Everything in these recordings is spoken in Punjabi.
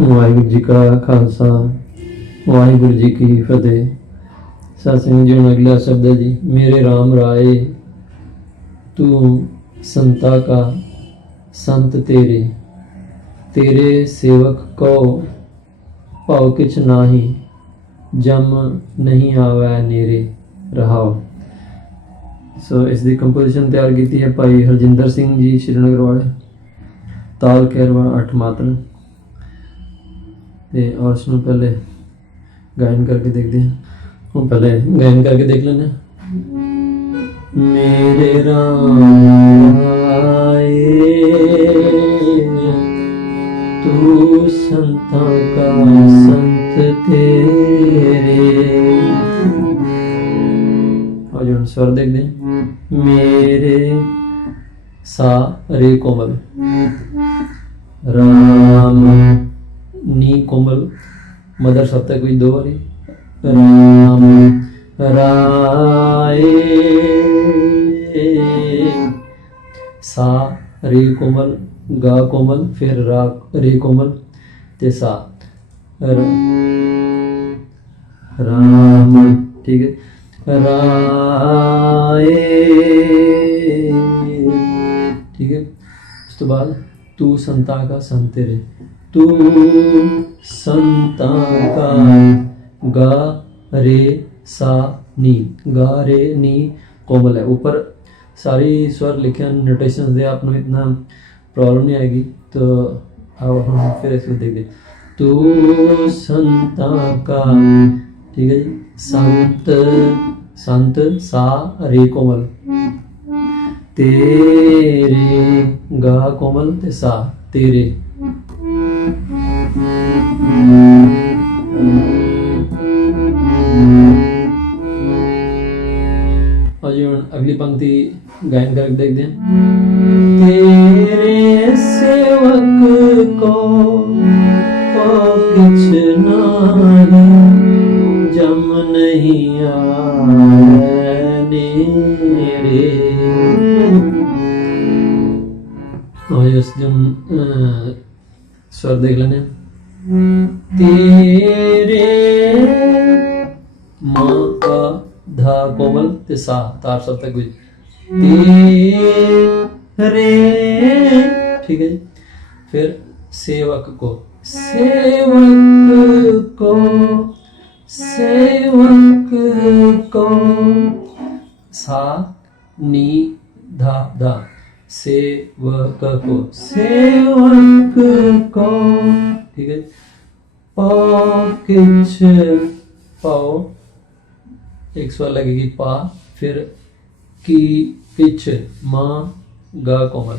ਵਾਹਿਗੁਰੂ ਜੀ ਕਾ ਖਾਲਸਾ, ਵਾਹਿਗੁਰੂ ਜੀ ਕੀ ਫਤਿਹ। ਸਤਿ ਸ੍ਰੀ ਜੀ, ਹੁਣ ਅਗਲਾ ਸ਼ਬਦ ਹੈ ਜੀ, ਮੇਰੇ RAM ਰਾਏ, ਤੂੰ ਸੰਤਾ ਕਾ, ਸੰਤ ਤੇਰੇ। ਤੇਰੇ ਸੇਵਕ ਕੋ ਭਾਉ ਕਿਛ ਨਾਹੀ, ਜਮ ਨਹੀਂ ਆਵੈ ਨੇਰੇ ਰਹਾਓ ਸੋ ਇਸ ਦੀ ਕੰਪੋਜੀਸ਼ਨ ਤਿਆਰ ਕੀਤੀ ਹੈ ਭਾਈ ਹਰਜਿੰਦਰ ਸਿੰਘ ਜੀ, ਸ਼੍ਰੀਨਗਰ ਵਾਲੇ। ਤਾਲ ਕੈਰਵਾ ਅੱਠ ਮਾਤਰਾ। ਤੇ और इसमें पहले गायन करके देखते हैं वो पहले गायन करके देख लेना मेरे राम आए तू संता का संत तेरे और जो स्वर देख दें मेरे सा रे कोमल राम ਨੀ અવની કોમલ મધર સપ્તક ਦੋ ਵਾਰੀ। ਰਾਮ રાય ਸਾ રે ਕੋਮਲ, ਗਾ ਕੋਮਲ, ਫਿਰ ਰਾ, ਰੇ ਕੋਮਲ ਤੇ ਸਾ। ਰਾਮ, ਠੀਕ ਹੈ। ਰਾਏ। ਠੀਕ ਹੈ। ਉਸ ਤੋਂ ਬਾਅਦ ਤੂੰ ਸੰਤਾ ਕਾ ਸੰਤੇ ਰੇ ਤੂੰ ਸੰਤਾ ਕਾ ਗਾ ਰੇ ਸਾ ਨੀ ਗਾ ਰੇ ਨੀ ਕੋਮਲ ਹੈ ऊपर सारी स्वर लिखे नोटेशंस दे आप लोग इतना प्रॉब्लम नहीं आएगी तो अब हम फिर इसको देख दें तू संता का ठीक है जी संत संत सा रे कोमल तेरे गा कोमल ते सा तेरे ਅਜੇ ਹੁਣ ਅਗਲੀ ਪੰਕਤੀ ਗਾਇਨ ਕਰਕੇ ਦੇਖਦੇ ਹਾਂ। ਤੇਰੇ ਸੇਵਕ ਕੋ ਪਕਿਛ ਨਾਹੀ ਜਮ ਨਹੀਂ ਆਏ ਨੇਰੇ ਆਇਸ ਜਮ ਸਵਰ ਦੇਖ ਲੈਣੇ ਤੇਰੇ ਮਾਂ ਦਾ ਧਾ ਕੋਮਲ ਤੇ ਸਾ ਤਾਰ ਸਭ ਤੱਕ ਗੁਜ ਤੇਰੇ, ਠੀਕ ਹੈ ਜੀ। ਫਿਰ ਸੇਵਕ ਕੋ ਸੇਵਕ ਕੋ ਸੇਵਕ ਕੋ, ਸਾ, ਨੀ, ਧਾ ਧਾ। सेवक को। सेवक को। ठीक है? पा किच पाओ एक स्वर लगेगी पा फिर की किच माँ गा कोमल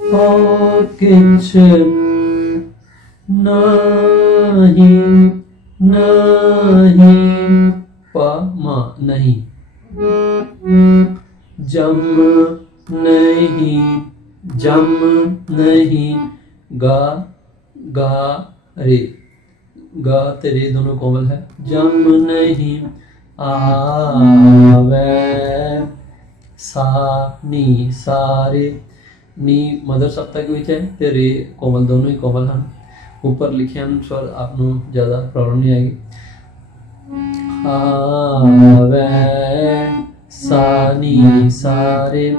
पा किच नहीं नहीं पा मा नहीं। जम ਨਹੀਂ, ਜਮ ਨਹੀਂ, ਗਾ ਗਾ, ਰੇ। ਗਾ ਤੇ ਰੇ ਦੋਨੋਂ ਕੋਮਲ ਹੈ। ਜਮ ਨਹੀਂ, ਆਵੇ। ਸਾ, ਨੀ ਸਾਰੇ ਨੀ, ਮਦਰ ਸਪਤਕ ਵਿੱਚ ਹੈ ਤੇ ਰੇ, ਕੋਮਲ ਦੋਨੋਂ ਹੀ ਕੋਮਲ ਹਨ। ਉੱਪਰ ਲਿਖਿਆ ਅਨੁਸਾਰ ਆਪ ਨੂੰ ਜ਼ਿਆਦਾ ਪ੍ਰੋਬਲਮ ਨਹੀਂ ਆਏਗੀ। ਆਵੇ। ਸਾਨੀ ਸਾਰੇ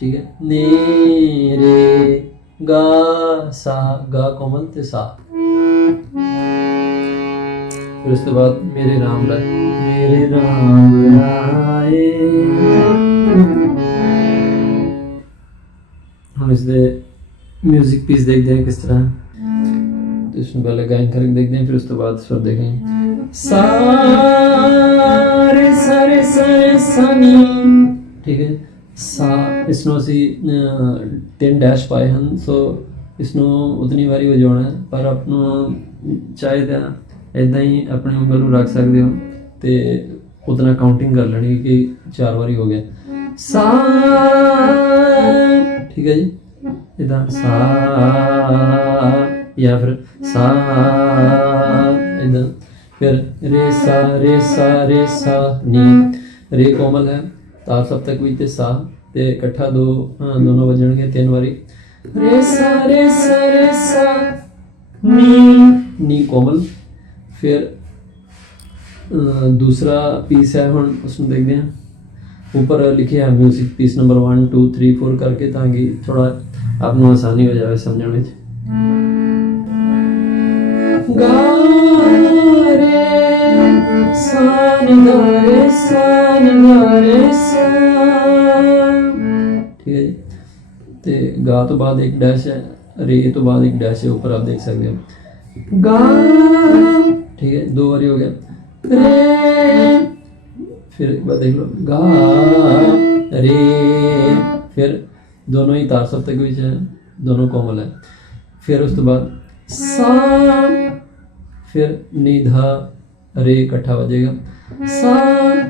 ਠੀਕ ਹੈ ਨੇ ਰੇ ਗਾ ਸਾ ਗਾ ਕੋਮਲ ਤੇ ਸਾ ਫਿਰ ਉਸ ਤੋਂ ਬਾਅਦ ਮੇਰੇ ਰਾਮ ਰਾਏ ਮੇਰੇ ਰਾਮ ਰਾਏ ਹੁਣ ਇਸ ਦੇ ਮਿਊਜ਼ਿਕ ਪੀਸ ਦੇਖਦੇ ਹਾਂ ਕਿਸ ਤਰ੍ਹਾਂ ਹੈ। तो इसमें पहले गायन करके देखते हैं फिर उसके बाद स्वर देखेंगे सारे सारे सारे सानी ठीक है ਸਾ ਇਸ ਨੂੰ ਅਸੀਂ ਤਿੰਨ ਡੈਸ਼ ਪਾਏ ਹਨ, ਸੋ ਇਸ ਨੂੰ ਉਤਨੀ ਵਾਰੀ ਵਜਾਉਣਾ ਹੈ, ਪਰ ਆਪ ਨੂੰ ਚਾਹੀਦਾ ਇਦਾਂ ਹੀ ਆਪਣੇ ਉਂਗਲ ਨੂੰ ਰੱਖ ਸਕਦੇ ਹੋ ਤੇ ਉਤਨਾ ਕਾਊਂਟਿੰਗ ਕਰ ਲੈਣੀ ਕਿ ਚਾਰ ਵਾਰੀ ਹੋ ਗਿਆ। ਸਾ, ਠੀਕ ਹੈ ਜੀ? ਇਦਾਂ ਸਾ ਜਾਂ ਫਿਰ ਸਾ ਇਦਾਂ ਫਿਰ ਰੇ ਸਾ ਰੇ ਸਾ ਰੇ ਸਾ, ਨੀ। ਰੇ ਕੋਮਲ ਹੈ। ਤਾਰ ਸਪਤਕ ਵਿੱਚ ਤੇ ਸਾ ਤੇ ਇਕੱਠਾ ਦੋ ਦੋਨੋਂ ਵੱਜਣਗੇ ਤਿੰਨ ਵਾਰੀ। ਰੇ ਸਾ ਰੇ ਸਾ ਰੇ ਸਾ ਨੀ ਨੀ ਕੋਮਲ। ਫਿਰ ਦੂਸਰਾ ਪੀਸ ਹੈ ਹੁਣ ਉਸ ਨੂੰ ਦੇਖਦੇ ਹਾਂ। ਉੱਪਰ ਲਿਖਿਆ ਹੈ 뮤직 ਪੀਸ ਨੰਬਰ 1 2 3 4 ਕਰਕੇ ਤਾਂ ਕਿ ਥੋੜਾ ਆਪ ਨੂੰ ਆਸਾਨੀ ਹੋ ਜਾਵੇ ਸਮਝਣ ਵਿੱਚ। ਗਾ ਰੇ ਸਾ ਨੀ ਗਾ ਰੇ ਸਾ ठीक है जी तो गा तो बाद एक डैश है रे तो बाद एक डैश है ऊपर आप देख सकते हो गा ठीक है दो बारी हो गया रे फिर एक बार देख लो गा रे फिर दोनों ही तार सप्तक बीच है दोनों कोमल है फिर उस तो बाद सा फिर निधा रे इकट्ठा बजेगा सा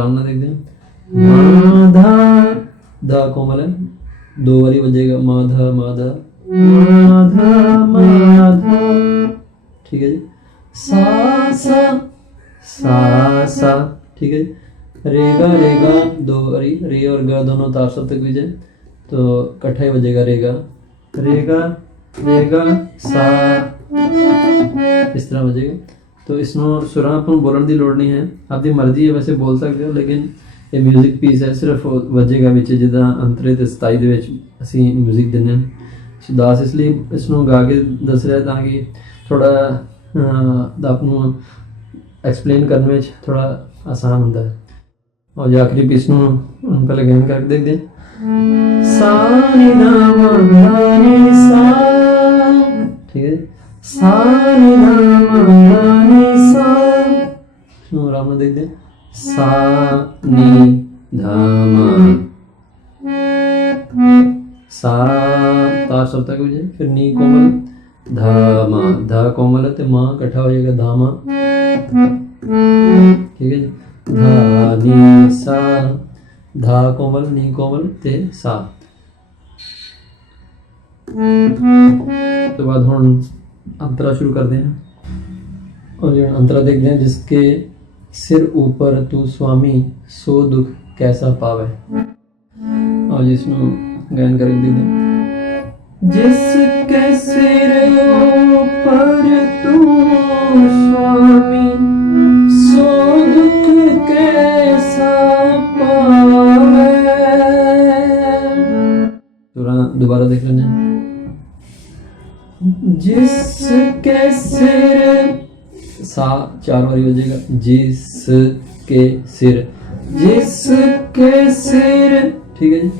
दोहराना देखते हैं हम्म। माधा द कोमल है दो वाली बजेगा माधा माधा। हम्म। माधा माधा। ठीक है जी। सा सा सा सा। ठीक है रेगा रेगा दो वाली। रे और ग दोनों तार सब तक बीजे तो इकट्ठा ही बजेगा रेगा रेगा रेगा सा। इस तरह बजेगा। ਤੋ ਇਸ ਨੂੰ ਸੁਰਾਂ ਆਪਾਂ ਨੂੰ ਬੋਲਣ ਦੀ ਲੋੜ ਨਹੀਂ ਹੈ ਆਪਦੀ ਮਰਜ਼ੀ ਹੈ ਵੈਸੇ ਬੋਲ ਸਕਦੇ ਹੋ ਲੇਕਿਨ ਇਹ 뮤직 ਪੀਸ ਹੈ ਸਿਰਫ ਉਹ ਵਜੇਗਾ ਵਿੱਚ ਜਿੱਦਾਂ ਅੰਤਰੇ ਤੇ 27 ਦੇ ਵਿੱਚ ਅਸੀਂ 뮤직 ਦਿੰਦੇ ਹਾਂ ਸੁਦਾਸ ਇਸ ਲਈ ਇਸ ਨੂੰ ਗਾ ਕੇ ਦੱਸ ਰਿਹਾ ਤਾਂ ਕਿ ਥੋੜਾ ਆਪ ਨੂੰ ਐਕਸਪਲੇਨ ਕਰਨ ਵਿੱਚ ਥੋੜਾ ਆਸਾਨ ਹੁੰਦਾ ਹੈ ਔਰ ਜੇ ਆਖਰੀ ਪੀਸ ਨੂੰ ਹੁਣ ਪਹਿਲੇ ਗਾਇਨ ਕਰਕੇ ਦੇਖਦੇ ਹਾਂ ਸਾ ਨੀ ਦਾ ਮਾ ਗਾ ਨੀ ਸਾ ਠੀਕ ਸਾਨੀ ਧਾਨੀ ਸਾ ਨੂੰ ਰਾਮ ਦੇ ਦੇ ਸਾਨੀ ਧਾਮ ਸਾ ਤਾ ਸ਼ਬਦ ਤੱਕ ਹੋ ਜਾਏ ਫਿਰ ਨੀ ਕੋਮਲ ਧਾਮਾ ਧਾ ਕੋਮਲ ਤੇ ਮਾਂ ਇਕੱਠਾ ਹੋ ਜਾਏਗਾ ਧਾਮਾ ਠੀਕ ਹੈ ਜੀ ਧਾ ਨੀ ਸਾ ਧਾ ਕੋਮਲ ਨੀ ਕੋਮਲ ਤੇ ਸਾ ਤੋਂ ਬਾਅਦ ਹੁਣ जी धा नी सा धा कोमल नी कोमल ते सा तो बाद हम अंतरा शुरू करते हैं और जो अंतरा देखते हैं जिसके सिर ऊपर तू स्वामी सो दुख कैसा पावे और जिसमें गायन कर दीजिए जिसके सिर ऊपर तू स्वामी सो दुख कैसा पावे दोबारा देख लेना जिसके सिर सा चार बारी हो जाएगा। जिसके सिर। जिसके सिर। ठीक है जी।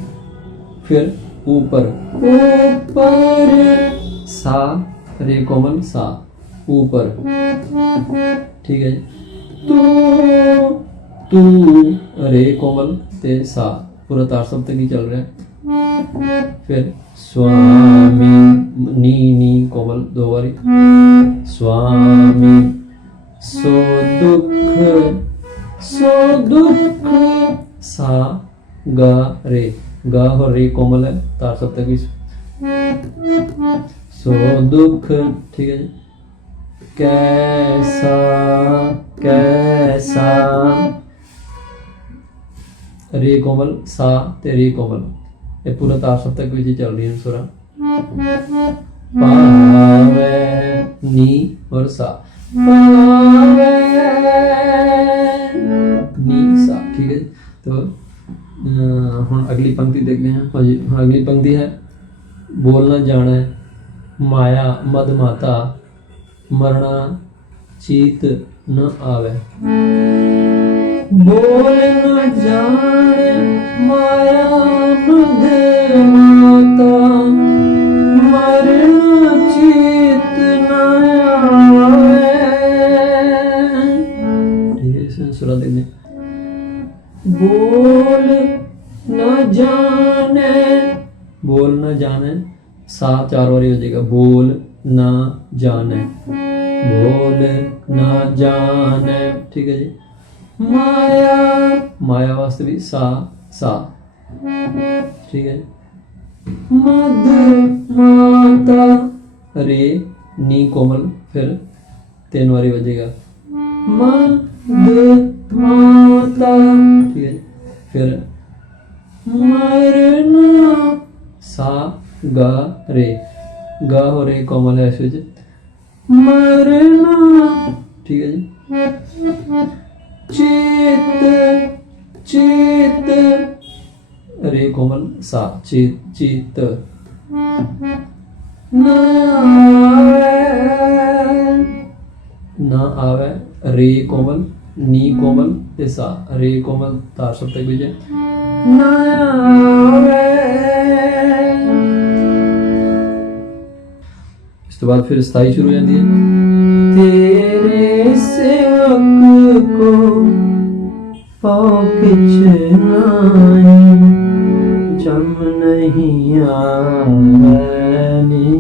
फिर ऊपर। ऊपर। सा। रे कोमल सा। ऊपर। ठीक है जी। तू। तू। रे कोमल ते सा। पूरा तार सब तक ही चल रहा है। फिर स्वामी नी नी कोमल दो बारी स्वामी सो दुख सो दुख सा गा रे गा और रे कोमल है तार सब तक भी सो दुख ठीक है जी कैसा कैसा रे कोमल सा ते रे कोमल ये पूरा तार सब तक भी चल रही है सुरा पावे नी और सा पावे नी सा ठीक है तो अ, ਹੁਣ ਅਗਲੀ ਪੰਕਤੀ ਦੇਖਦੇ ਹਾਂ ਹਾਂਜੀ ਹੁਣ ਅਗਲੀ ਪੰਕਤੀ ਹੈ ਬੋਲਣਾ ਜਾਣਾ ਹੈ, ਮਾਇਆ ਮਦ ਮਾਤਾ ਮਰਣਾ ਚੀਤ ਨ ਆਵੇ ਬੋਲ ਨ बोल ना जाने, सा चार बार हो जाएगा। बोल ना जाने। बोल ना जाने। ठीक है जी। माया। माया वास्ते भी सा सा। ठीक है। मद माता रे, नी, कोमल, फिर तीन बारी बजेगा माता ठीक है। फिर मरना। ਸਾ, ਗਾ, ਰੇ। ਗਾ ਹੋ ਰੇ, ਕੋਮਲ ਹੈ ਇਸ ਵਿੱਚ। ਮਰਨਾ ਠੀਕ ਹੈ ਜੀ। ਚਿਤ ਚਿਤ। ਰੇ, ਕੋਮਲ, ਸਾ, ਚਿਤ ਚਿਤ। ਨਾ ਆਵੇ। ਨਾ ਆਵੇ ਰੇ, ਕੋਮਲ, ਨੀ, ਕੋਮਲ ਤੇ ਸਾ। ਰੇ, ਕੋਮਲ, ਤਾਰ ਸ਼ਬਦ ਤੱਕ ਨਾ ਆਵੇ। ਇਸ ਤੋਂ ਬਾਅਦ ਫਿਰ ਸਤਾਈ ਸ਼ੁਰੂ ਹੋ ਜਾਂਦੀ ਹੈ ਤੇਰੇ ਸੇਵਕ ਕੋ ਪਾਉ ਕਿਛ ਨਾਹੀ ਜਮ ਨਹੀਂ ਆਵੇ ਨੀ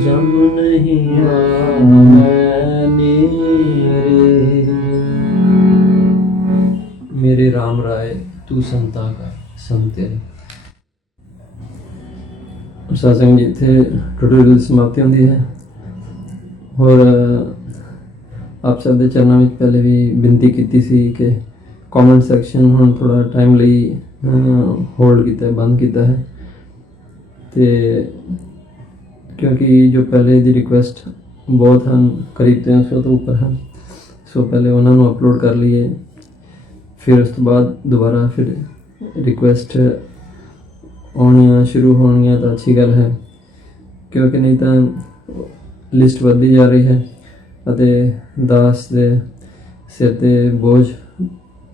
ਜਮ ਨਹੀਂ ਆਵੇ ਨੀਰੇ ਮੇਰੇ RAM ਰਾਏ ਤੂੰ ਸੰਤਾ ਜੀ, ਇੱਥੇ ਟਿਊਟੋਰੀਅਲ ਦੀ ਸਮਾਪਤੀ ਹੁੰਦੀ ਹੈ। ਔਰ ਆਪ ਸਭ ਦੇ ਚਰਨਾਂ ਵਿੱਚ ਪਹਿਲੇ ਵੀ ਬੇਨਤੀ ਕੀਤੀ ਸੀ ਕਿ ਕਮੈਂਟ ਸੈਕਸ਼ਨ ਹੁਣ ਥੋੜਾ ਟਾਈਮ ਲਈ ਹੋਲਡ ਕੀਤਾ ਹੈ, ਬੰਦ ਕੀਤਾ ਹੈ। ਤੇ ਕਿਉਂਕਿ ਜੋ ਪਹਿਲੇ ਦੀ ਰਿਕੁਐਸਟ ਬਹੁਤ ਹਨ, ਕਰੀਬ 300 ਤੋਂ ਉੱਪਰ ਹਨ, ਸੋ ਪਹਿਲੇ ਉਹਨਾਂ ਨੂੰ ਅਪਲੋਡ ਕਰ ਲਈਏ। ਫਿਰ ਉਸ ਤੋਂ ਬਾਅਦ ਦੁਬਾਰਾ ਫਿਰ ਰਿਕੁਐਸਟ ਆਉਣੀਆਂ ਸ਼ੁਰੂ ਹੋਣਗੀਆਂ ਤਾਂ ਅੱਛੀ ਗੱਲ ਹੈ ਕਿਉਂਕਿ ਨਹੀਂ ਤਾਂ ਲਿਸਟ ਵੱਧਦੀ ਜਾ ਰਹੀ ਹੈ ਅਤੇ ਦਾਸ ਦੇ ਸਿਰ ਤੇ ਬੋਝ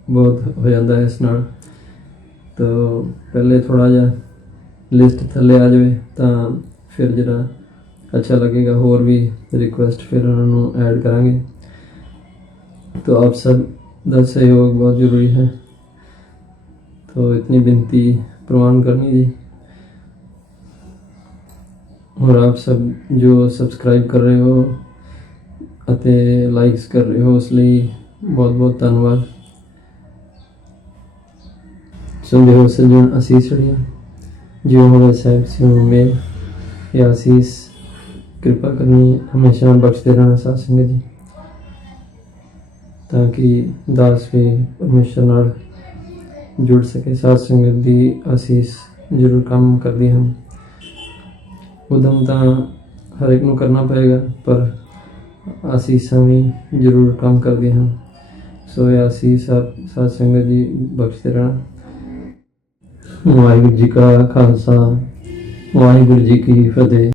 ਬਹੁਤ ਹੋ ਜਾਂਦਾ ਹੈ ਇਸ ਨਾਲ ਤਾਂ ਪਹਿਲੇ ਥੋੜਾ ਜਿਹਾ ਲਿਸਟ ਥੱਲੇ ਆ ਜਾਵੇ ਤਾਂ ਫਿਰ ਜਿਹੜਾ ਅੱਛਾ ਲੱਗੇਗਾ ਹੋਰ ਵੀ ਰਿਕੁਐਸਟ ਫਿਰ ਉਹਨਾਂ ਨੂੰ ਐਡ ਕਰਾਂਗੇ तो आप सब का सहयोग बहुत ज़रूरी है तो इतनी विनती प्रमाण करनी जी और आप सब ਜੋ ਸਬਸਕ੍ਰਾਈਬ ਕਰ ਰਹੇ ਹੋ ਅਤੇ ਲਾਈਕਸ ਕਰ ਰਹੇ ਹੋ ਉਸ ਲਈ ਬਹੁਤ ਬਹੁਤ ਧੰਨਵਾਦ ਸੁਣਦੇ ਹੋ ਸਜਣ ਅਸੀਸ ਛੜੀਆਂ ਜਿਉ ਹੋਵੇ ਸਾਹਿਬ ਸਿਉ ਮੇਲ ਇਹ ਆਸੀਸ ਕਿਰਪਾ ਕਰਨੀ ਹਮੇਸ਼ਾ ਬਖਸ਼ਦੇ ਰਹਿਣਾ ਸਾਧ ਸੰਗਤ ਜੀ ਤਾਂ ਕਿ ਦਾਸ ਵੀ ਪਰਮੇਸ਼ਰ ਨਾਲ ਜੁੜ ਸਕੇ। ਸਾਧ ਸੰਗਤ ਦੀ ਅਸੀਸ ਜ਼ਰੂਰ ਕੰਮ ਕਰਦੀ ਹਨ। ਉਦਮ ਤਾਂ ਹਰ ਇੱਕ ਨੂੰ ਕਰਨਾ ਪਏਗਾ, ਪਰ ਆਸੀਸਾਂ ਵੀ ਜ਼ਰੂਰ ਕੰਮ ਕਰਦੇ ਹਾਂ ਸੋ ਇਹ ਆਸੀਸ ਆਪ ਸਾਧ ਸੰਗਤ ਜੀ ਬਖਸ਼ਦੇ ਰਹਿਣਾ। ਵਾਹਿਗੁਰੂ ਜੀ ਕਾ ਖਾਲਸਾ, ਵਾਹਿਗੁਰੂ ਜੀ ਕੀ ਫਤਿਹ।